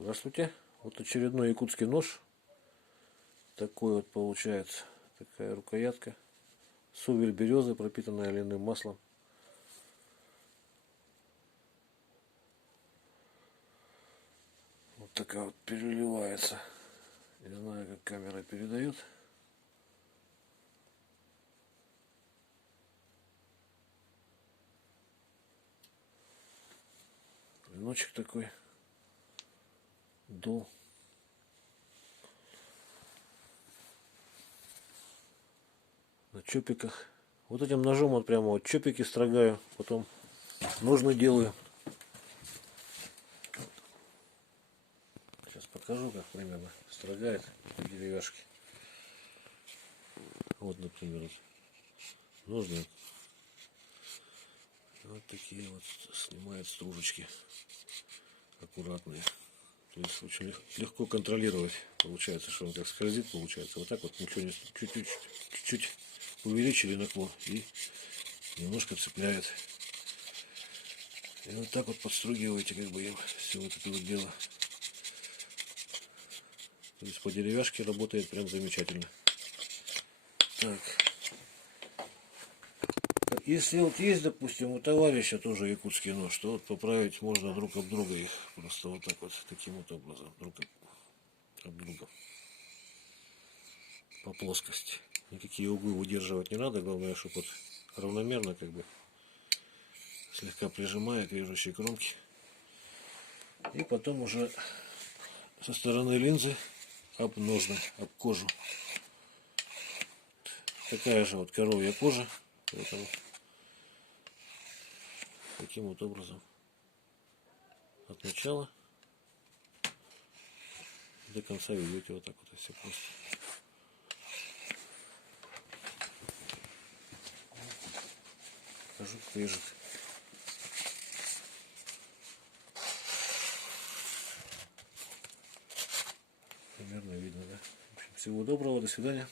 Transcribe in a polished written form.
Здравствуйте. Вот очередной якутский нож. Такой вот получается. Такая рукоятка. Сувель березы, пропитанная льняным маслом. Вот такая вот переливается. Не знаю, как камера передает. Клиночек такой. Дул. На чопиках. Вот этим ножом вот прямо вот чопики строгаю, потом ножны делаю. Сейчас покажу, как примерно строгает деревяшки. Вот, например, ножны. Вот такие вот снимает стружечки аккуратные. То есть очень легко контролировать. Получается, что он как скользит, получается. Вот так вот ничего не, чуть-чуть увеличили наклон и немножко цепляет. И вот так вот подстругиваете как бы им все вот это вот дело. То есть по деревяшке работает прям замечательно. Так. Если вот есть, допустим, у товарища тоже якутский нож, то вот поправить можно друг об друга их. Просто вот так вот, таким вот образом. Друг об друга. По плоскости. Никакие углы выдерживать не надо. Главное, чтобы вот равномерно как бы слегка прижимая к режущей кромке. И потом уже со стороны линзы об ножны, об кожу. Такая же вот коровья кожа. Поэтому таким вот образом от начала до конца ведете вот так вот, и все просто. Покажу, как режет. Примерно видно, да? В общем, всего доброго, до свидания.